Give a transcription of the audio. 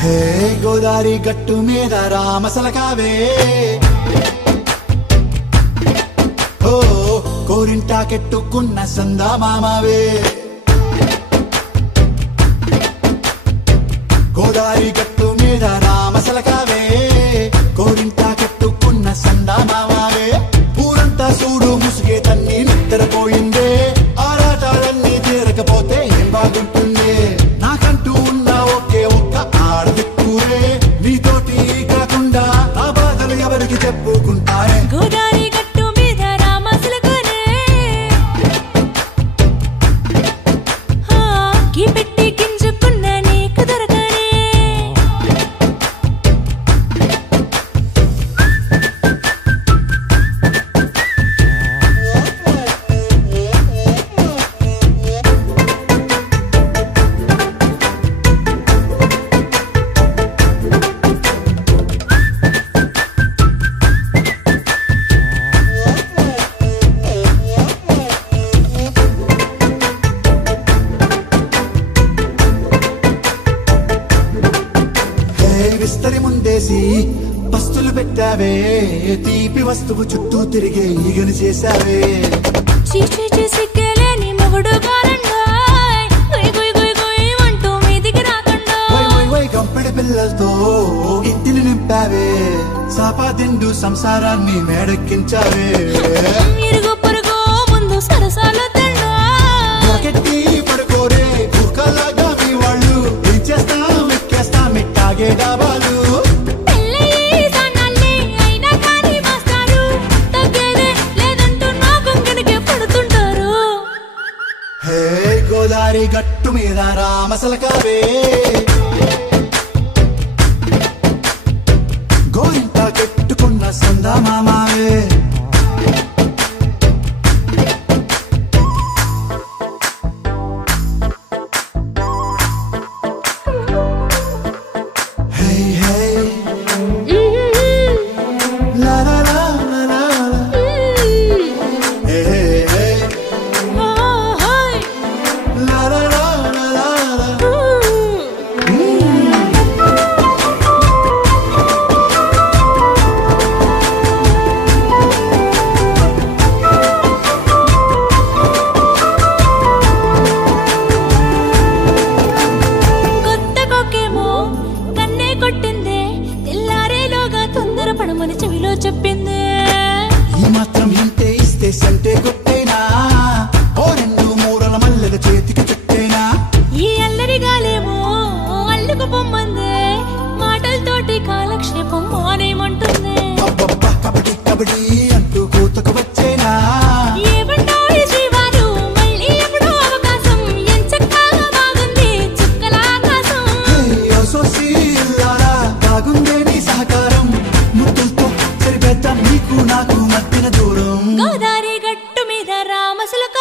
హే గోదారి గట్టు మీద రామసలకావే ఓ కోరింటాకెట్టుకున్న సందా మామావే గోదారి గట్టు మీద రామసలకావే కోరింటాకెట్టుకున్న సందా మామావే ఊరంతా చూడు ముసుగే తన్ని నిద్రపోయిందే ఆరాటాలన్నీ తీరకపోతే ఏం బాగుంటుందే నాకంటూ ఉన్న ఒకే ఒక్క ఆడదిక్కురే నీతోటి కాకుండా ఆ బాధలు ఎవరికి చెప్పుకుంటారే గోదారి గట్టు మీద రామసలకానే గీ పెట్టి గింజుకున్న నీకు దొరకనే విస్తరి ముందేసి పస్తులు పెట్టావే తీపి వస్తువు చుట్టూ తిరిగే ఈగని చేశావే చీచి సిగ్గలేని మొగుడు కాలండాయ్ గుయ్ గుయ్ గుయ్ గుయ్ అంటూ మీదికి రాకండా వై వై వై గంపెడి పిల్లలతో ఇంటిని నింపావే సాపాదిండు సంసారాన్ని మేడెక్కించావే ఇరుగు పొరుగు ముందు సరసాలు తండా గట్టి పడుకోరే కుక్కలాగా మీ వాళ్ళు ఏం చేస్తాం ఎక్కేస్తాం ఎట్టాగే డాబాలు హే గోదారి గట్టు మీద రామసలకావే గోరింట కెట్టుకున్న సందా మామావే హే హే లా లా లా లా లా హే హే లా లా లా లా లా కొత్త కొక్కేమో కన్నే కొట్టిందే తెల్లారేలోగా తొందర పడమని చెవిలో చెప్పిందే ఈ మాత్రం ఇంతే ఇస్తే సంటే కొట్టేనా ఓ రెండు మూరల మల్లెల చేతికి చుట్టేనా ఈ అల్లరి గాలేమో అల్లుకు పొమ్మందే మాటలతోటి కాలక్షేపం మానేమంటుంది అబ్బబ్బా కబడ్డీ కబడ్డీ అంటూ కూతకు వచ్చేనా ఏమంటారు శ్రీవారు మళ్ళీ ఎప్పుడో అవకాశం ఎంచక్కా బాగుంది చుక్కల ఆకాశం హే సోసి ఇల్లారా బాగుందే నీ సహకారం ముద్దులతో సరిపెద్దాం నీకు నాకు మధ్యన దూరం గోదారి గట్టు మీద రామసలక